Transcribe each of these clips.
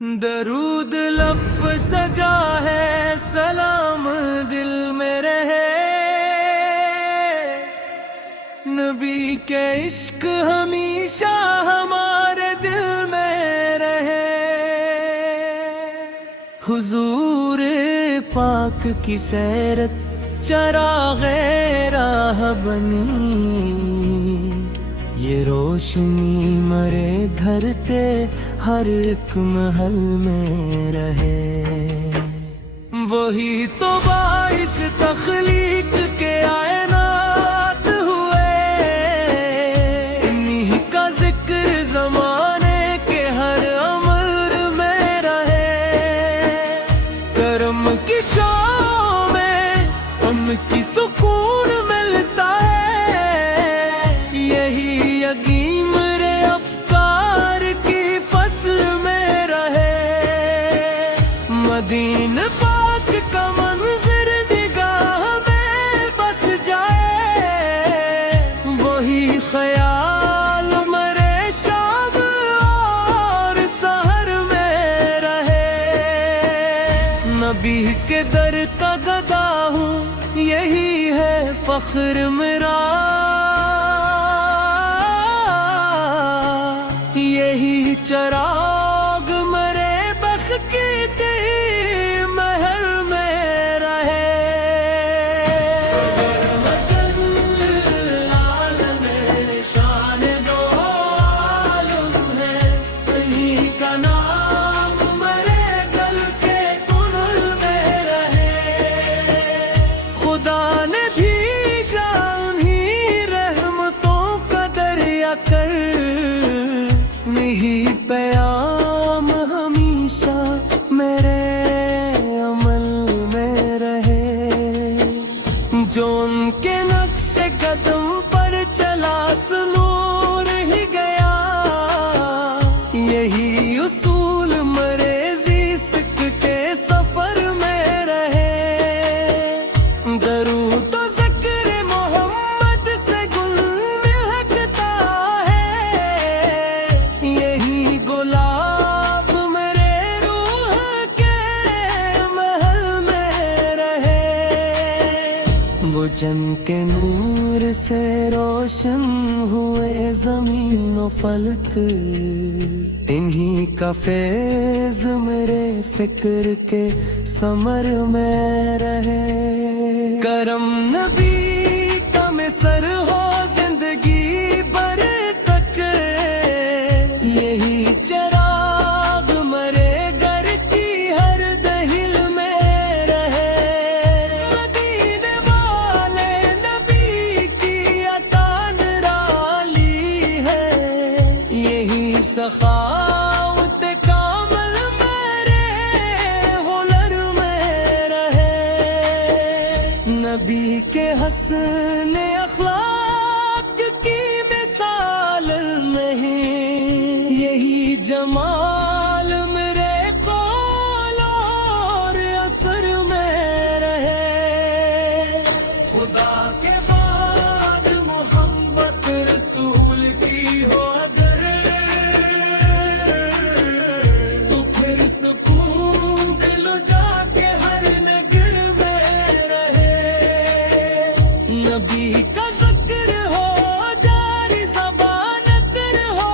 درود لب پہ سجا ہے، سلام دل میں رہے، نبی کے عشق ہمیشہ ہمارے دل میں رہے۔ حضور پاک کی سیرت چراغ راہ بنی، یہ روشنی مرے گھر کے ہر ایک محل میں رہے۔ وہی تو باعث تخلیق کے کائنات ہوئے، انہی کا ذکر زمانے کے ہر عمر میں رہے۔ کرم کی چھاؤں میں ان کی سکون ملتا ہے، یہی یقین میرے افکار کی فصل میں رہے۔ مدینہ پاک کا منظر نگاہ میں بس جائے، وہی خیال مرے شام اور سحر میں رہے۔ نبی کے در کا گدا ہوں، یہی ہے فخر میرا، یہی چراغ مرے بخ کی محل میں رہے۔ عالمین شان دو عالم ہے، انہی کا نام مرے گل کے کنل میں رہے۔ خدا نے بھیجا انہی رحمتوں کا دریا کر، نہیں پیام ہمیشہ میرے عمل میں رہے۔ جو ان کے نقش قدم پر چلا سنور ہی گیا، یہی اصول مرے عشق کے سفر میں رہے۔ درود و ذکر محمد سے گل مہکتا ہے، یہی گلاب میرے روح کے محل میں رہے۔ وہ جن کے نور سے روشن ہوئے زمین و فلک، انہی کا فیض میرے فکر کے ثمر میں رہے۔ کرم نبی کا مصر ہو زندگی بھر تک، یہی چراغ مرے گھر کی ہر دہل میں رہے۔ مدینے والے نبی کی عطا نرالی ہے، یہی سخاوت کامل میرے ہنر میں رہے۔ نبی کے حسن اخلاق کی مثال نہیں، یہی جمال میرے قول اور اثر میں رہے۔ خدا کے بعد محمد رسول کی ہو اگر، تو پھر سکون دل جا کے ہر نگر میں رہے۔ نبی کا ذکر ہو جاری زبان تر ہو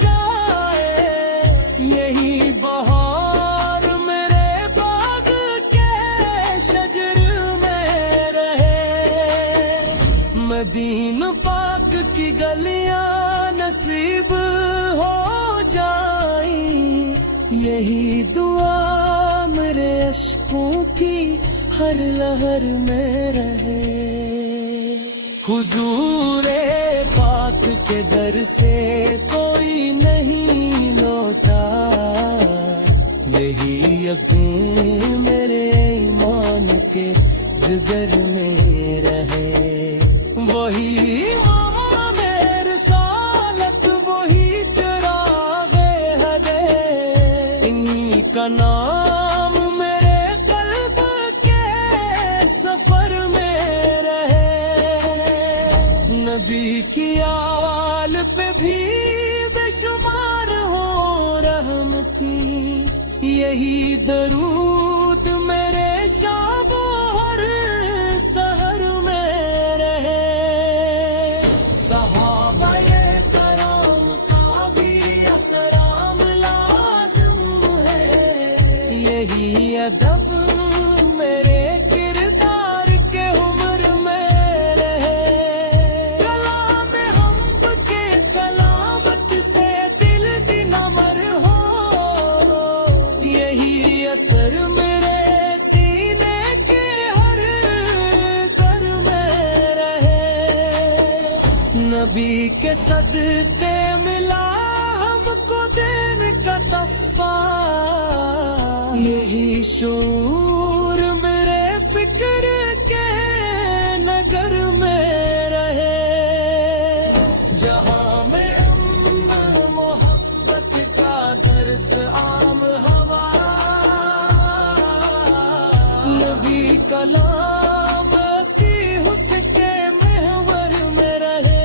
جائے، یہی بہار میرے باغ کے شجر میں رہے۔ مدینہ پاک کی گلیاں نصیب ہو جائیں، یہی دعا میرے اشکوں کی ہر لہر میں رہے۔ حضور پاک کے در سے کوئی نہیں لوٹا، یہی یقین میرے ایمان کے جگر میں رہے۔ وہی امام رسالت، وہی چراغ ہدے، انہی کا نام میرے قلب کے سفر میں رہے۔ نبی کی آل پہ بھی بے شمار ہو رحمتی، یہی درود میرے شب و ہر سحر میں رہے۔ صحابہ کرام کا بھی احترام لازم ہے، یہی ادب میرے کردار کے عمر میں رہے۔ کلام حمد کے تلاوت سے دل بھی نمر ہو، یہی اثر میرے سینے کے ہر در میں رہے۔ نبی کے صدقے ملا ہم کو دین کا تحفہ، یہی شعور میرے فکر کے نگر میں رہے۔ جہاں میں امن محبت کا درس عام ہوا، نبی کلام مسیح اس کے محور میں رہے۔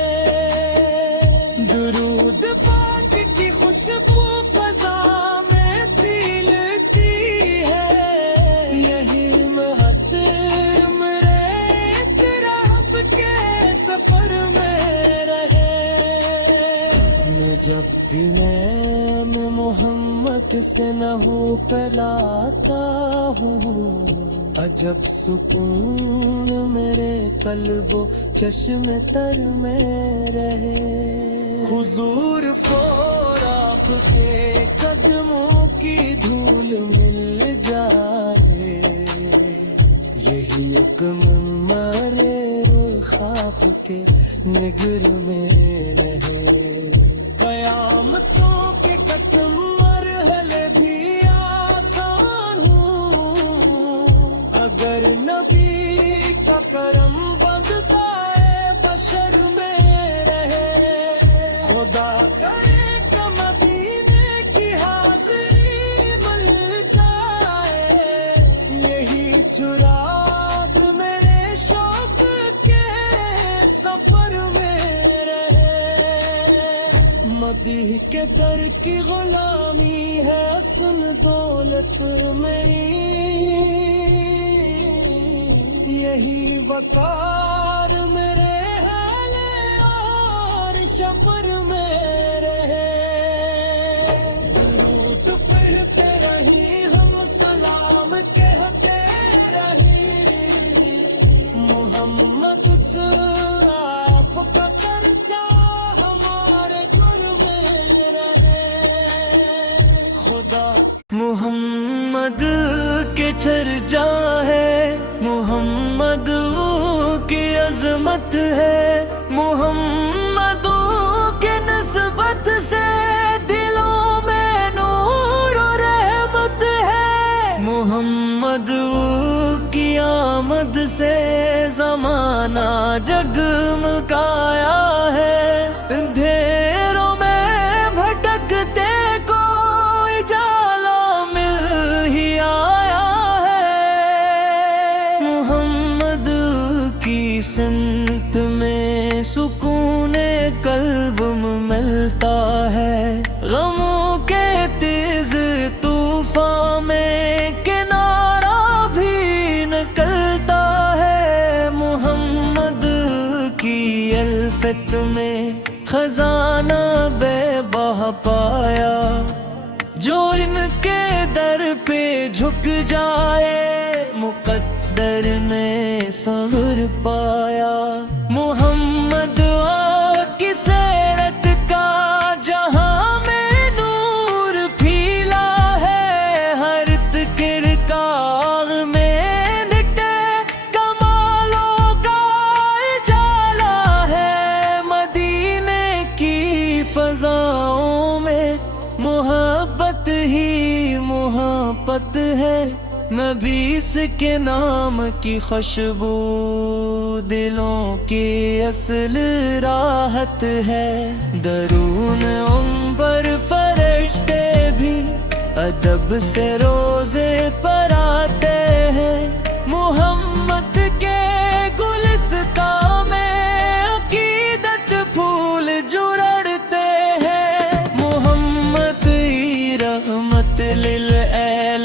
درود پاک کی خوشبو فضا میں پھیلتی ہے، یہی مہت میرے اقتراب کے سفر میں رہے۔ میں جب بھی نیم محمد سے نحو پلاتا ہوں، عجب سکون میرے قلب و چشم تر میں رہے۔ حضور فور آپ کے قدموں کی دھول مل جائے، یہی ایک منظر خواب کے نگر میں رہے۔ قیامتوں کے کٹم مرحلے بھی آسان ہوں، اگر نبی کا کرم بندتا ہے بشر میں رہے۔ خدا کرے کہ مدینے کی حاضری مل جائے، یہی چراغ میرے شوق کے سفر میں رہے۔ مدیح کے در کی غلامی ہے سن دولت میری، یہی وقار میرے حالے اور شبر میں رہے۔ درود پڑھتے رہی ہم سلام کہتے رہی، محمد سے آپ کا خرچہ ہمارے گھر میں رہے۔ خدا محمد کے چرچا ہے، محمد کی عظمت ہے، محمد کی نسبت سے دلوں میں نور و رحمت ہے، محمد کی آمد سے زمانہ جگمگایا ہے، اندھیروں میں بھٹکتے کو اجالا مل ہی آیا ہے۔ محمد کی سمت میں سکون قلب ملتا ہے، غموں کے تیز طوفان میں کنارہ بھی نکلتا ہے۔ محمد کی الفت میں خزانہ بے بہا پایا، جو ان کے در پہ جھک جائے مقدر نے صبر پایا۔ محمد کی سیرت کا جہاں میں نور پھیلا ہے، ہر تکر کا آگ میں لٹے کمالوں کا اجالا ہے۔ مدینے کی فضاؤں میں محبت ہی محبت ہے، نبیس کے نام کی خوشبو دلوں کی اصل راحت ہے۔ درون عنبر فرشتے بھی ادب سے روزے پر آتے ہیں، محمد کے گلستان میں عقیدت پھول جڑتے ہیں۔ محمد ہی رحمت للعالمین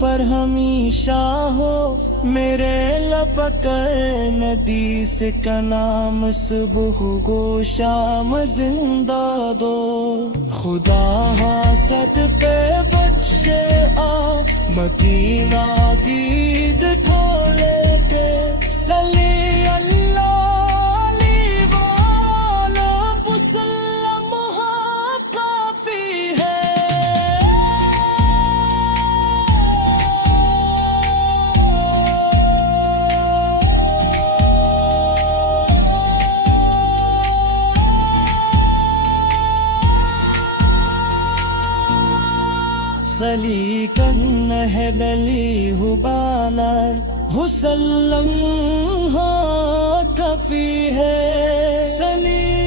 پر ہمیشہ ہو، میرے لب کر ندیس کا نام صبح گو شام زندہ دو۔ خدا حسد پہ بخشے آ مدینہ کی عید کھولے کے، صلی اللہ علیہ وآلہ وسلم کافی ہے۔ صلی کن ہے دلی ہبالر حسلم کافی ہے، صلی